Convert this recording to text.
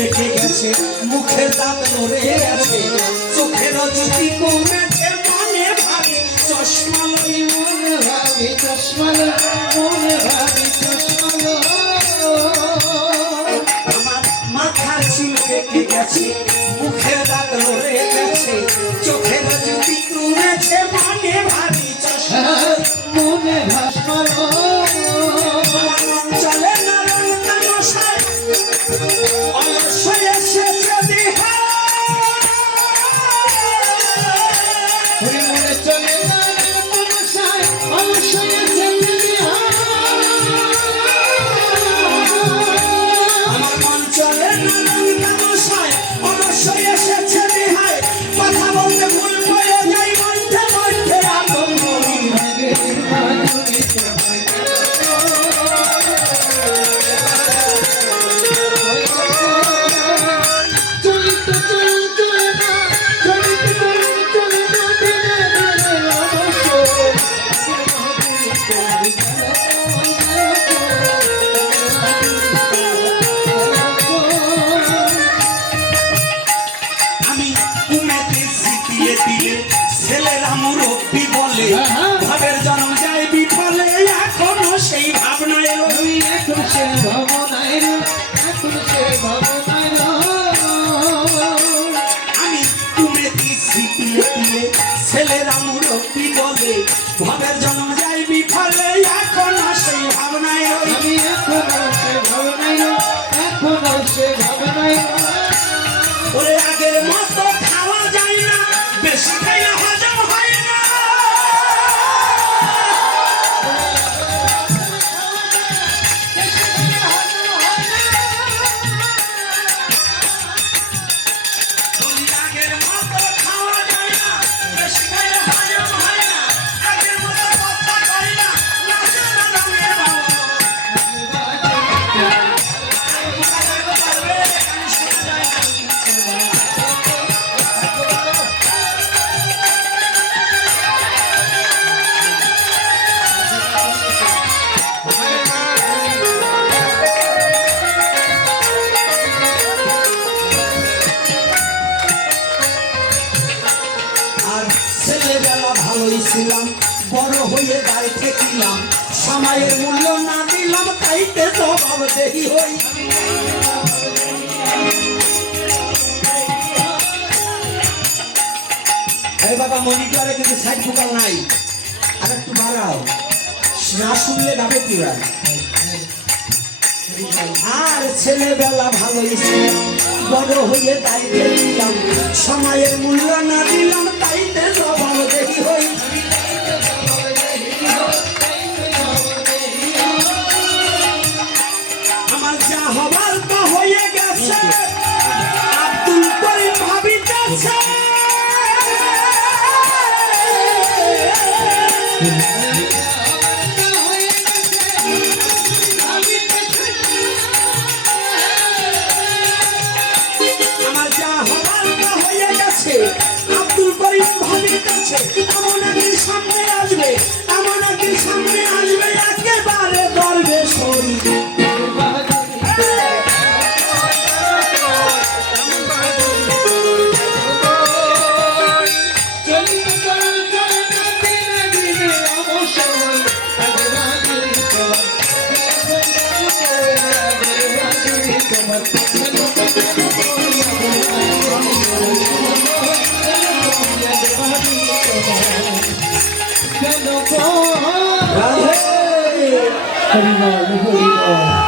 পেকে গেছে, মুখের দাঁত নড়ে গেছে, চোখের জ্যোতি কমেছে, মনে ভাবি চশমা লই, মনে ভাবি চশমা লই, মনে ভাবি চশমা লই। আমার মাথার চুল পেকে গেছে, মুখের দাঁত নড়ে গেছে, চোখের জ্যোতি কমেছে, মনে ভাবি চশমা লই, মনে ভাবি চলে না রং তামাশায়, অলসই এসেছে দেহা, মনে চলে না রং তামাশায়, অলসই এসেছে দেহা। আমার মন চলে না রং তামাশায়, অলসই এসেছে দেহায়, কথা বলতে ভুল করে যাই মধ্যে মধ্যে আপন মরি ভাগে মাধুরীতে। ছেলেরা মুরব্বী বলে ভাবের জন্ম যায় বিফলে, এখনো সেই ভাবনায় রই, এখন সে ভাবনায় রই, এখন সে ভাবনায় রই। আমি তুমি দিচ্ছি তিলে তিলে, ছেলেরা মুরব্বী বলে ভাবের জন্ম যায় বিফলে, এখনো সেই ভাবনায় রই, আমি এখনো সে ভাবনায় রই, এখনো সে ভাবনায় রই। ওরে আগের মতো খাওয়া যায় না, বেশি খাইলে হজম হয় না, আগের মতো খাওয়া যায় না, বেশি খাইলে হজম হয় না, আগের মতো কথা কয় না, নাচে না রঙের বাবা। ছেলেবেলা ভালোই ছিলাম, বড় হয়ে গায়ে ঠেকিলাম, সময়ের মূল্য না দিলাম, তাইতে জবাব দেহি হই। এই বাবা মনিটরে কিন্তু সাইড ফোকাল নাই, আর একটু বাড়াও, না শুনলে গাবে পুরা। আর ছেলেবেলা ভালোই ছিলাম, বড় হয়ে গায়ে ঠেকিলাম, সময়ের মূল্য না দিলাম, তাইতে জবাব দেহি হই। আমার যা হবার তা হয়ে গেছে, আব্দুল করিম ভাবিতেছে, আমার যা হবার তা হয়ে গেছে, আব্দুল করিম ভাবিতেছে, এমন একদিন সামনে আসবে, এমন একদিন সামনে আসবে, একেবারে ধরবে শরীর। হরি বল হরি বল।